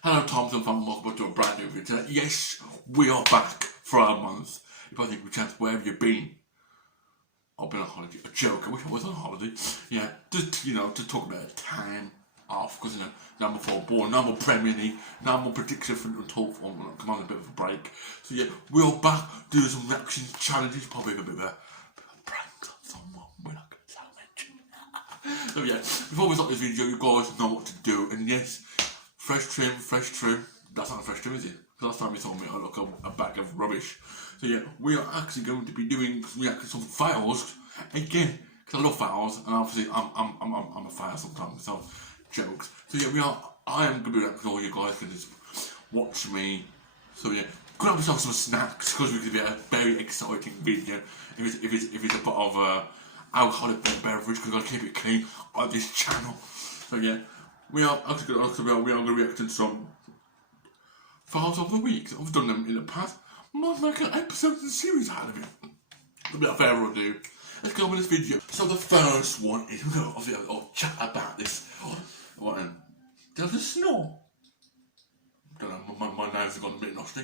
Hello, Thompson Fam, welcome to a brand new video. Yes, we are back for a month. If I think we chance, where have you been? I've been on holiday. A joke, I wish I was on holiday. Yeah, just, to talk about time off, because, no more football, no more Premier League, no more prediction for the talk form. Come on, a bit of a break. So, yeah, we are back doing some reaction challenges, probably a bit of a prank on someone. We're not going to tell much. So, yeah, before we start this video, you guys know what to do, and yes, fresh trim. That's not a fresh trim, is it? Last time you told me I look a bag of rubbish. So yeah, we are actually going to be doing some fails again, because I love fails, and obviously I'm a fail sometimes, so jokes. So yeah, I am going to be reacting, all you guys can just watch me. So yeah, grab yourself some snacks, because we're going to be a very exciting video. If it's a bit of alcoholic beverage, because I keep it clean on this channel. So yeah. We are going to react to some files of the week. I've done them in the past. Might make an episode and series out of it. Without further ado, let's go with this video. So the first one is, I'll chat about this. Did I just snore? I don't know, my nose has gone a bit nasty.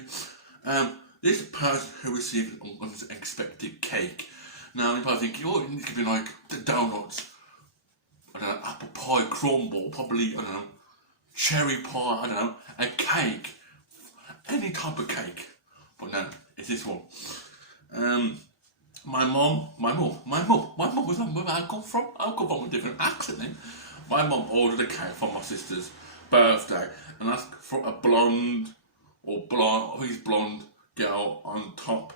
This person who received an unexpected cake. Now, you probably think, it could be like the donuts. I don't know, apple pie crumble, probably, I don't know, cherry pie, I don't know, a cake, any type of cake. But no, it's this one. My mum was on where I come from. I come from a different accent then. My mum ordered a cake for my sister's birthday and asked for a blonde, I think it's blonde girl on top.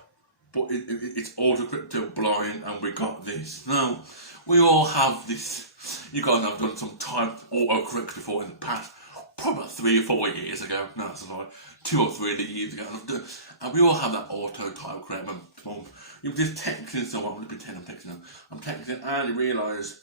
But it's autocorrect to blind, and we got this. Now, we all have this. You guys have done some time autocorrect before in the past, probably 3 or 4 years ago. No, that's a lie. 2 or 3 years ago. And we all have that auto type correct. Mum, you're just texting someone. I'm going to pretend I'm texting them. I'm texting, and you realise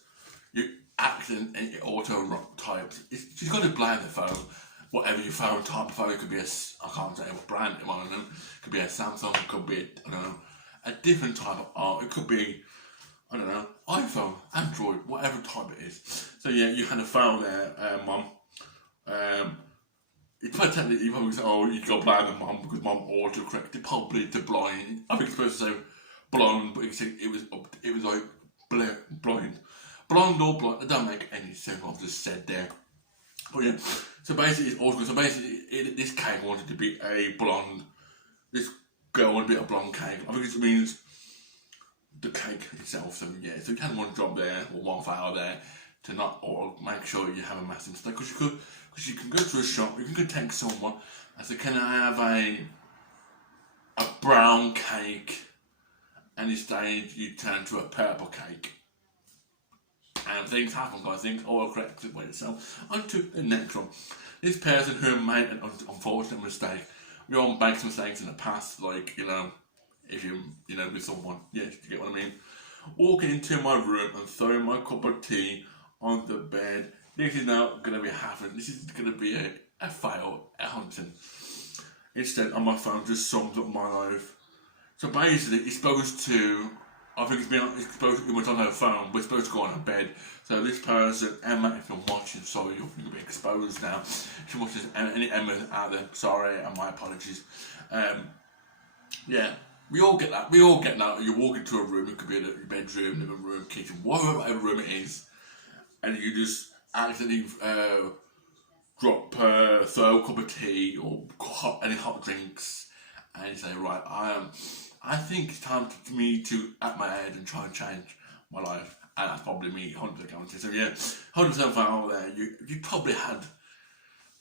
you accidentally auto types. She's got to blame the phone. Whatever your phone type of phone, it could be I can't say what brand it might be. It could be a Samsung, it could be, I don't know, a different type of art. It could be, I don't know, iPhone, Android, whatever type it is. So yeah, you had a phone there, Mum. It's technically, you probably say, you got to blame the mum because mum autocorrected probably to blind. I think it's supposed to say blonde, but it was like blind. Blonde or blind, it don't make any sense what I've just said there. But yeah, so basically it's awesome. So basically this cake wanted to be a blonde. This girl wanted to be a blonde cake. I think it means the cake itself. So yeah, so you had one job there or one file there to not or make sure you have a massive mistake, because you can go to a shop, you can go text someone and say, can I have a brown cake? And instead you turn to a purple cake. And things happen, guys. Things correct it with itself. On to the next one. This person who made an unfortunate mistake. We all make mistakes in the past, like, if you, with someone. Yes, you get what I mean? Walking into my room and throwing my cup of tea on the bed. This is now going to be happening. This is going to be a fail, a hunting. Instead, on my phone, just sums up my life. So basically, it's supposed to, I think it's supposed to be on her phone. We're supposed to go on her bed. So this person, Emma, if you're watching, sorry, you're going to be exposed now. If you watch any Emma out there, sorry, and my apologies. Yeah, we all get that. You walk into a room, it could be your bedroom, living room, kitchen, whatever room it is, and you just accidentally throw a cup of tea or any hot drinks, and you say, right, I think it's time for me to at my head and try and change my life. And that's probably me, 100%. So yeah, 100% out there, you probably had,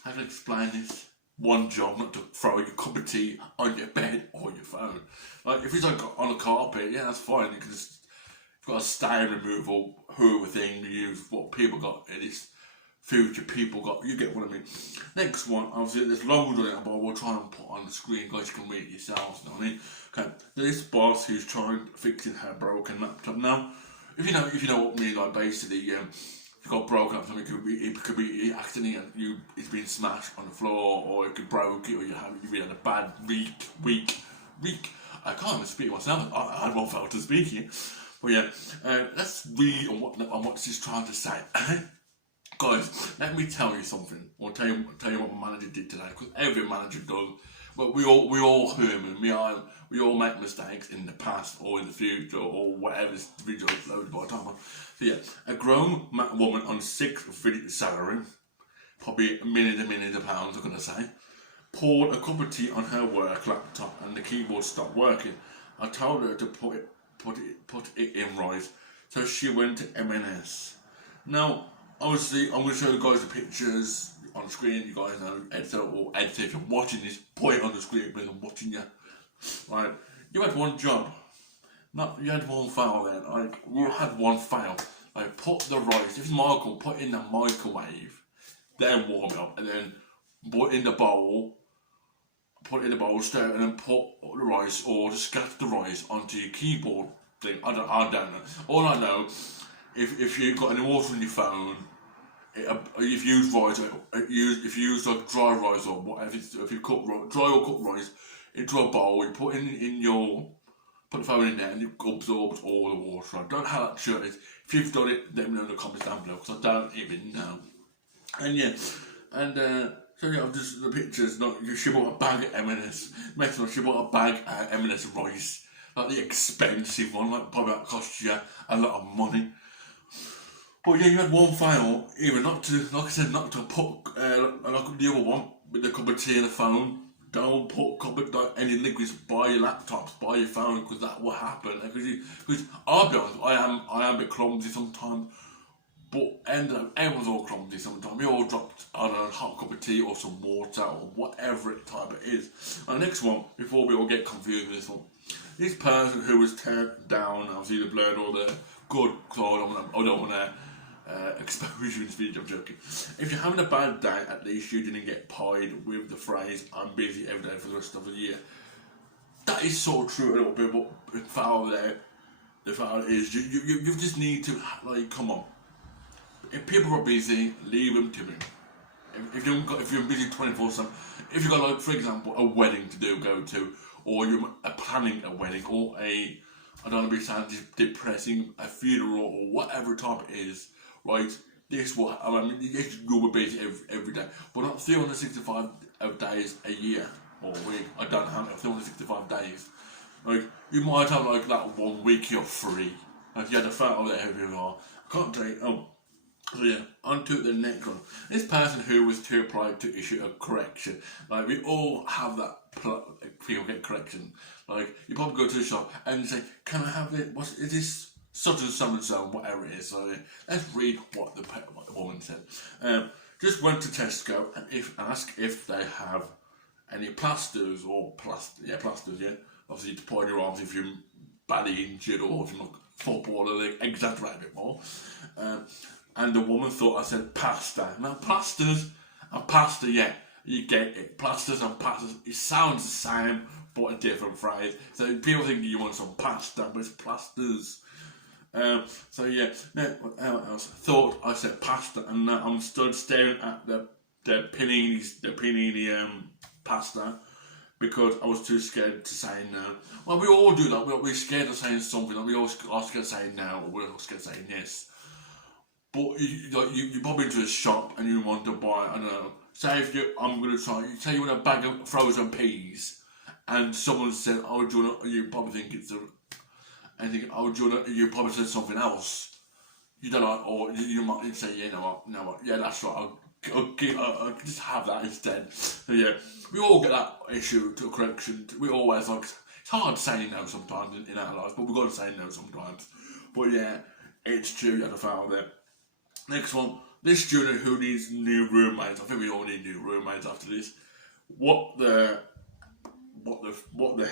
how to explain this? One job, not to throw your cup of tea on your bed or your phone. Like, if it's like on a carpet, yeah, that's fine. You can just, you've got a stain removal, Hoover thing, you use what people got in this future people got, you get what I mean. Next one, obviously there's loads on it, but we'll try and put on the screen, guys, you can read it yourselves, you know what I mean? Okay, this boss who's trying fixing her broken laptop. Now, if you know what I mean, like basically, if you got broken up, something it could be accidentally and it's been smashed on the floor, or it could broke it, or you've had a bad week. I can't even speak myself. I had one fail to speak here. But yeah, let's read on what she's trying to say. Guys, let me tell you something, or tell you what my manager did today, because every manager does. But we all human. We all make mistakes in the past or in the future or whatever this video is loaded by the time. So yeah, a grown woman on 6-figure salary, probably millions of pounds, I'm gonna say, poured a cup of tea on her work laptop and the keyboard stopped working. I told her to put it in right, so she went to M&S. Now, obviously, I'm going to show you guys the pictures on screen. You guys know, editor or editor, if you're watching this, put it on the screen because I'm watching you. Right, you had one job. You had one file then. Like, you had one file. Like, put the rice, if it's Michael, put it in the microwave, then warm it up, and then put it in the bowl, stir, and then put the rice, or just scatter the rice onto your keyboard thing. I don't know. All I know, if you've got any water on your phone, if you use rice, if you use like dry rice or whatever, if you cook dry or cooked rice into a bowl, you put the phone in there and it absorbs all the water. I don't know how that shirt is. If you've done it, let me know in the comments down below, because I don't even know. And yeah, so yeah, just the pictures. She bought a bag at M&S. She bought a bag at M&S rice, like the expensive one, like probably that cost you a lot of money. But yeah, you had one file, even not to put like the other one with the cup of tea and the phone. Don't put any liquids by your laptops, by your phone, because that will happen. Because I'll be honest, I am a bit clumsy sometimes. But everyone's all clumsy sometimes. We all dropped, I don't know, a hot cup of tea or some water or whatever type it is. And the next one, before we all get confused with this one, this person who was turned down, obviously the blurred or the good, so I don't want to expose you in this video, I'm joking. If you're having a bad day, at least you didn't get pied with the phrase, I'm busy every day for the rest of the year. That is so true a little bit, but the foul is, you just need to, like, come on. If people are busy, leave them to me. If you're busy 24/7, if you've got, like, for example, a wedding to go to, or you're planning a wedding, or I don't want to be sounding depressing, a funeral, or whatever type it is, right? Yes, you'll be busy every day, but not 365 days a year or a week. I don't know how many, 365 days. Like, you might have like that 1 week you're free. Like, you had a photo there, who you are. I can't tell you. So yeah, on to the next one. This person who was too polite to issue a correction. Like, we all have that, people get correction. Like, you probably go to the shop and you say, can I have it? Is this such and so, whatever it is. So yeah, let's read what the woman said. Just went to Tesco and ask if they have any plasters or plasters, yeah. Obviously to put on your arms if you're badly injured or if you're not football, or like, exaggerate a bit more. And the woman thought I said pasta. Now, plasters and pasta, yeah, you get it. Plasters and pastas, it sounds the same, but a different phrase. So people think you want some pasta, but it's plasters. So yeah, what else? Thought I said pasta, and now I'm stood staring at the panini pasta, because I was too scared to say no. Well, we all do that. We're scared of saying something, and we all are scared of saying no, or we're all scared of saying yes. But you pop into a shop and you want to buy, I don't know, say you want a bag of frozen peas, and someone said, oh, do you want to, you probably think it's you probably said something else. You don't like, or you might say, yeah, you know what, yeah, that's right, I'll just have that instead. So yeah, we all get that issue to correction. We always, like, it's hard saying no sometimes in our lives, but we've got to say no sometimes. But yeah, it's true, you had a foul there. Next one, this student who needs new roommates. I think we all need new roommates after this. What the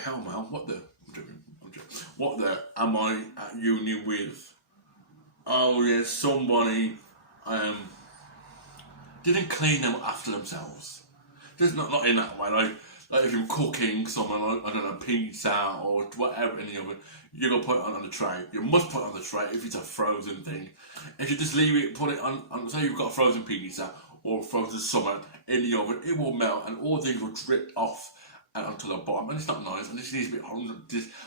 hell, man? What the am I at uni with? Oh yeah, somebody didn't clean them after themselves. Just not in that way. Like if you're cooking something, like, I don't know, pizza or whatever in the oven, you gotta put it on the tray. You must put it on the tray if it's a frozen thing. If you just leave it, put it on, say you've got a frozen pizza or frozen something in the oven, it will melt and all things will drip off and onto the bottom, and it's not nice, and this needs a bit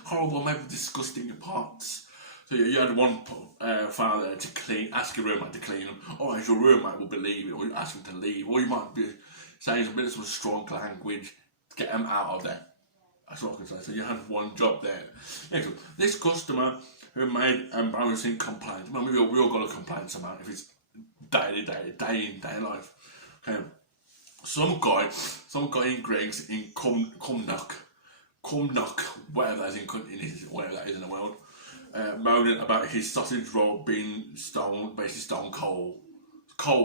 horrible, maybe disgusting parts. So you had one file there to clean, ask your roommate to clean them. Otherwise your roommate will believe it, or you ask him to leave, or you might be saying a bit of some strong language to get them out of there. That's what I can say. So you had one job there. Next one. This customer who made embarrassing complaints. Well, we all got to complain somehow if it's day in, day life. Okay. Some guy in Greg's in Cumnock, whatever that is whatever that is in the world, moaning about his sausage roll being basically stone cold.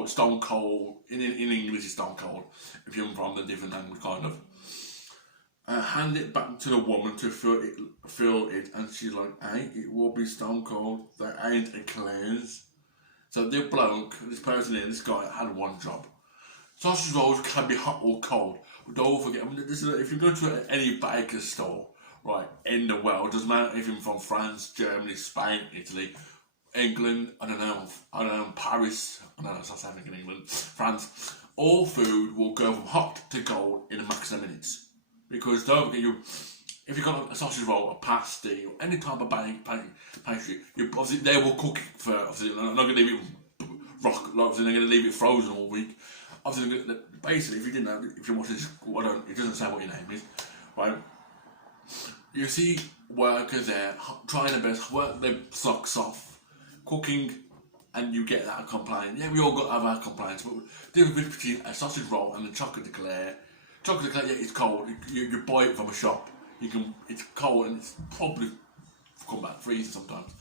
Stone cold. In English, it's stone cold. If you're from the different language, kind of. Hand it back to the woman to feel it, and she's like, "Hey, it will be stone cold. That ain't eclairs." So this guy had one job. Sausage rolls can be hot or cold, but don't forget, if you go to any baker store, right, in the world, doesn't matter if you're from France, Germany, Spain, Italy, England, I don't know, Paris, I don't know, that's not in England, France, all food will go from hot to cold in a max of minutes. Because don't forget, if you've got a sausage roll, a pasty, or any type of pastry, obviously they will cook it for, obviously they're not going to leave it obviously they're going to leave it frozen all week. Obviously, basically, if you didn't know, if you're watching this, it doesn't say what your name is, right? You see workers there trying their best, work their socks off, cooking, and you get that complaint. Yeah, we all got to have our complaints, but the difference between a sausage roll and a chocolate eclair, yeah, it's cold. You buy it from a shop. It's cold and it's probably come back freezing sometimes.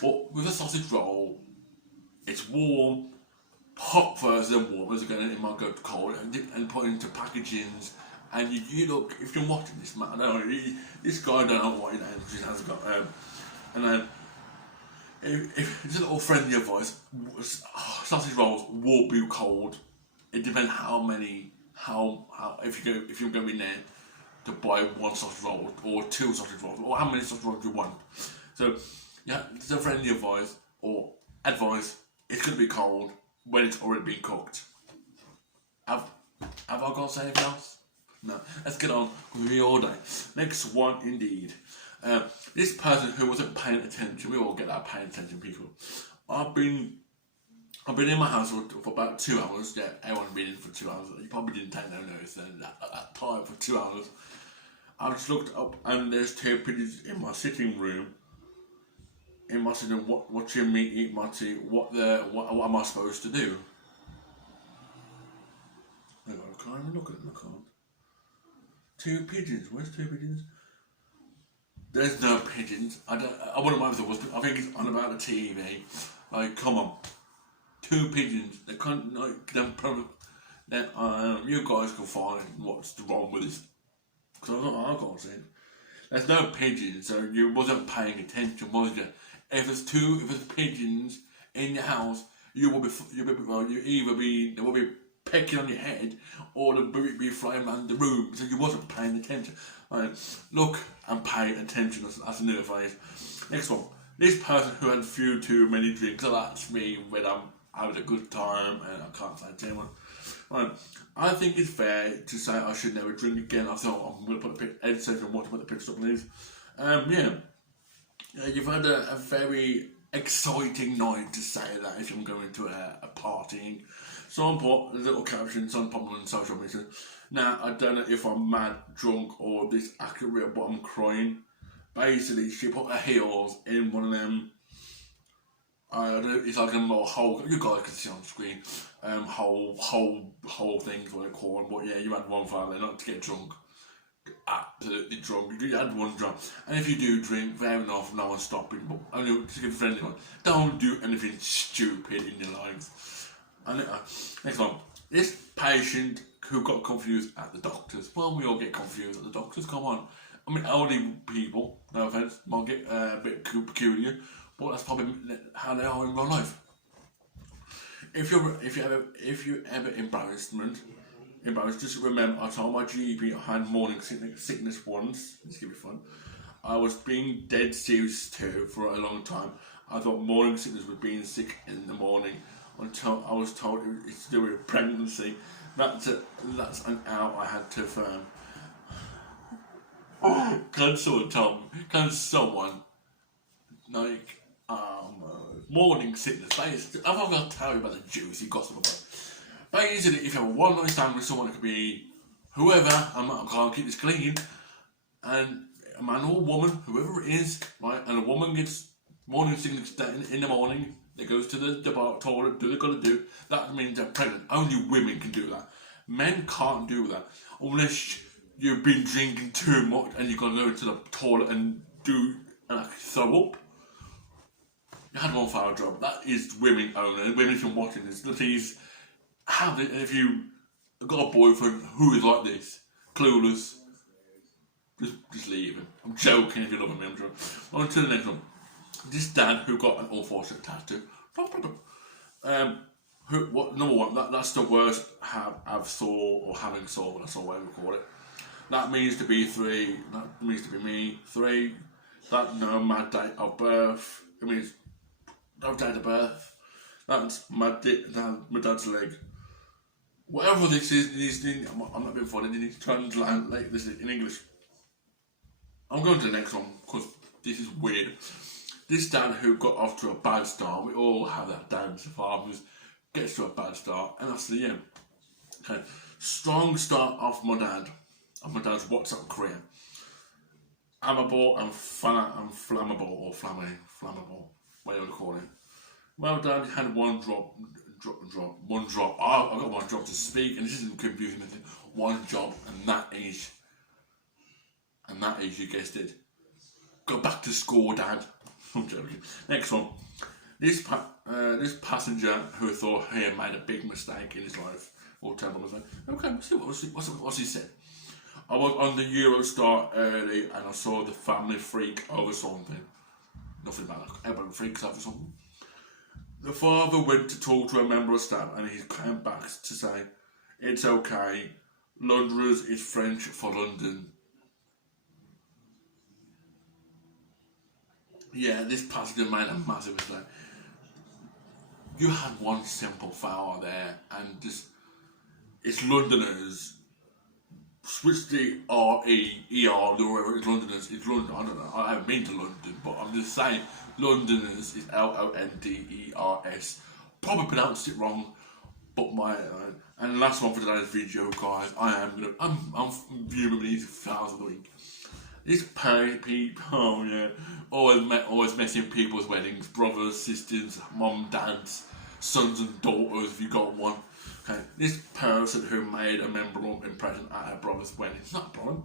But with a sausage roll, it's warm. Hot first, then warm. As again, it might go cold and put into packagings. And you look, if you're watching this, man, I don't know, this guy, I don't know what his name is, he hasn't got. And then, if it's a little friendly advice, sausage rolls will be cold. It depends if you're going to be there to buy one sausage roll or two sausage rolls, or how many sausage rolls you want. So, yeah, it's a friendly advice, it's going to be cold when it's already been cooked. Have I got to say anything else? No. Let's get on with the order. Next one, indeed. This person who wasn't paying attention. We all get that paying attention, people. I've been in my house for about 2 hours. Yeah, everyone's been in for 2 hours. You probably didn't take no notice then at that time for 2 hours. I just looked up and there's two pigeons in my sitting room. Watching me eat my tea. What am I supposed to do? Hang on, I can't even look at them. I can't. Two pigeons. Where's two pigeons? There's no pigeons. I wouldn't mind if there was. I think it's on about the TV. Like, come on. Two pigeons. They can't. Like, you guys can find what's wrong with this. Because I can't see it. There's no pigeons, so you wasn't paying attention, was you? If there's pigeons in your house, they will be pecking on your head, or they'll be flying around the room. So you wasn't paying attention. Look and pay attention. That's a new advice. Next one. This person who had a few too many drinks. So that's me when I'm having a good time and I can't say to anyone. I think it's fair to say I should never drink again. I thought I'm going to put the editor and watch what the picture up, please. You've had a very exciting night to say that if I'm going to a partying. Someone put a little caption, some put on social media. Now, I don't know if I'm mad, drunk, or this accurate, but I'm crying. Basically, she put her heels in one of them. It's like a little hole. You guys can see on screen. Whole things what they call them. But yeah, you had one file there, not to get drunk. Absolutely drunk. You had one drunk. And if you do drink, fair enough, no one's stopping. But only to give a friendly one. Don't do anything stupid in your lives. And next one. This patient who got confused at the doctors. Well, we all get confused at the doctors. Come on. I mean, elderly people, no offence, might get a bit peculiar. But that's probably how they are in real life. If you ever embarrassed, just remember I told my GP I had morning sickness once. Let's give it fun. I was being dead serious too for a long time. I thought morning sickness was being sick in the morning until I was told it's to do with pregnancy. That's an out I had to firm. Can someone, like, morning sickness. I'm not going to tell you about the juicy gossip about it. Basically, if you have a one night stand with someone, it could be whoever, I'm not going to keep this clean, and a man or woman, whoever it is, right, and a woman gets morning sickness in the morning, they goes to the toilet, do what they're going to do, that means they're pregnant. Only women can do that. Men can't do that, unless you've been drinking too much and you're going to go to the toilet and throw up. You had one foul job. That is women only. Women, if you're watching this, please have it. If you got a boyfriend who is like this, clueless, just leave him. I'm joking. If you love him, I'm joking. On to the next one. This dad who got an unfortunate tattoo. Number one, that's the worst have saw or having saw. That's all I would call it. That means to be 3. That means to be me. 3. That no my date of birth. It means no date of birth. That's my dad's leg. Whatever this is, I'm not being funny. You need to translate this in English. I'm going to the next one because this is weird. This dad who got off to a bad start. We all have that dad, farmers, gets to a bad start, and that's the end. Okay, strong start off my dad. Of my dad's WhatsApp career. Amable and flammable, or flammable, what do you want to call it? Well, Dad had one drop. Oh, I got one job to speak, and this isn't confusing anything. One job, and that is, you guessed it. Go back to school, Dad. I'm joking. Next one. This passenger who thought he had made a big mistake in his life, or terrible mistake. Okay, let's see what's he said. I was on the Eurostar early and I saw the family freak over something. Nothing bad, everyone freaks over something. The father went to talk to a member of staff and he came back to say, it's okay, Londoners is French for London. Yeah, this passenger made a massive mistake. You had one simple foul there and just, it's Londoners. Switch the R-E-E-R, wherever it's Londoners, it's London, I don't know, I haven't been to London, but I'm just saying, Londoners is L-O-N-D-E-R-S. Probably pronounced it wrong, but and the last one for today's video, guys, I'm viewing these thousands a week. This people, oh yeah, always messing people's weddings, brothers, sisters, mum, dads, sons and daughters, if you got one. Okay, this person who made a memorable impression at her brother's wedding, it's not a problem.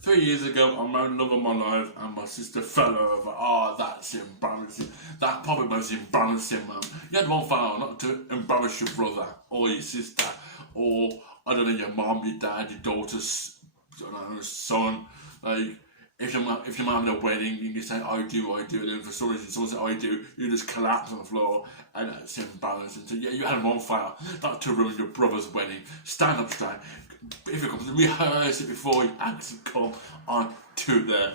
3 years ago, I married love of my life and my sister fell over. Oh, that's embarrassing. That probably most embarrassing, man. You had one foul, not to embarrass your brother or your sister or, I don't know, your mom, your dad, your daughter's, I don't know, son. Like, if you're having a wedding, you can say, I do, and then for some reason someone says, I do, you just collapse on the floor, and that's embarrassing. So yeah, you had one foul, not to ruin your brother's wedding. Stand up straight. If it comes to rehearse it before you actually come on to the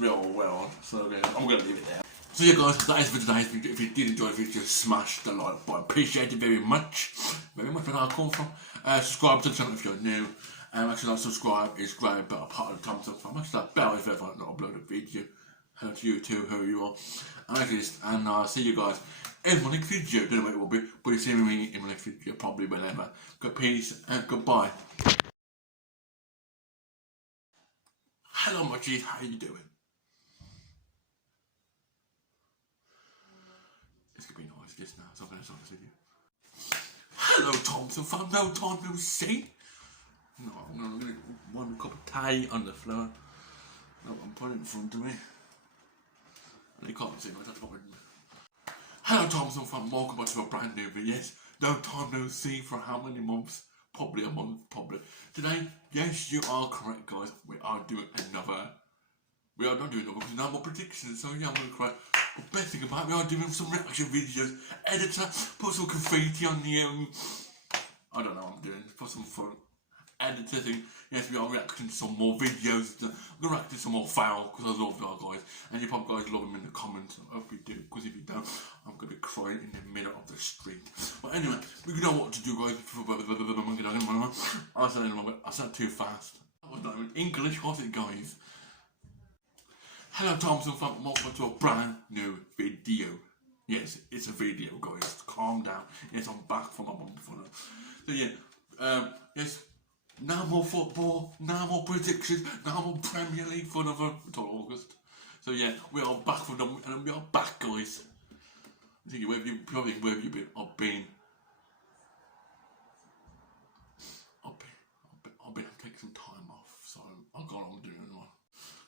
real world. So yeah, I'm going to leave it there. So yeah guys, that is for today's video. If you did enjoy the video, smash the like button. Appreciate it very much. Very much where I come from. Subscribe to the channel if you're new. Actually, that subscribe is great, but a part of the Thompson Fam. Actually, that bell if ever not upload a video. Hello to you too, who you are. And I'll see you guys in my next video. Don't know what it will be, but you'll see me in my next video, probably whenever. Good peace and goodbye. Hello, my G, how you doing? It's gonna be noisy just now, so I'm gonna start this video. Hello, Thompson Fam, no time no see. No, I'm going to get one cup of tea on the floor. No, I'm putting it in front of me. And you can't see me, that's what we're doing. Hello Thompson Fam, welcome back to a brand new video. Yes, no time no see for how many months? Probably a month, probably. Today, yes, you are correct guys, we are not doing another, because now more predictions, so yeah, I'm going to cry. But best thing about it, we are doing some reaction videos. Editor, put some graffiti on the, I don't know what I'm doing, put some fun. Editor thing. Yes, we are reacting to some more videos. I'm going to react to some more foul because I love y'all guys. And you probably guys love them in the comments. I hope you do, because if you don't, I'm going to be crying in the middle of the street. But anyway, we know what to do guys. I said too fast. I was not even English, was it guys? Hello Thompson Fam, welcome to a brand new video. Yes, it's a video, guys. Calm down. Yes, I'm back from my mum fun. So yeah, yes. No more football, no more predictions, no more Premier League fun until August. So yeah, we are back from them, and we are back, guys. I think where have you been? I've been taking some time off, so I've got on doing one.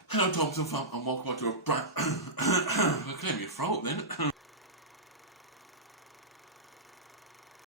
Hello, Thompson Fam, and welcome back to a brand. I clear your throat then.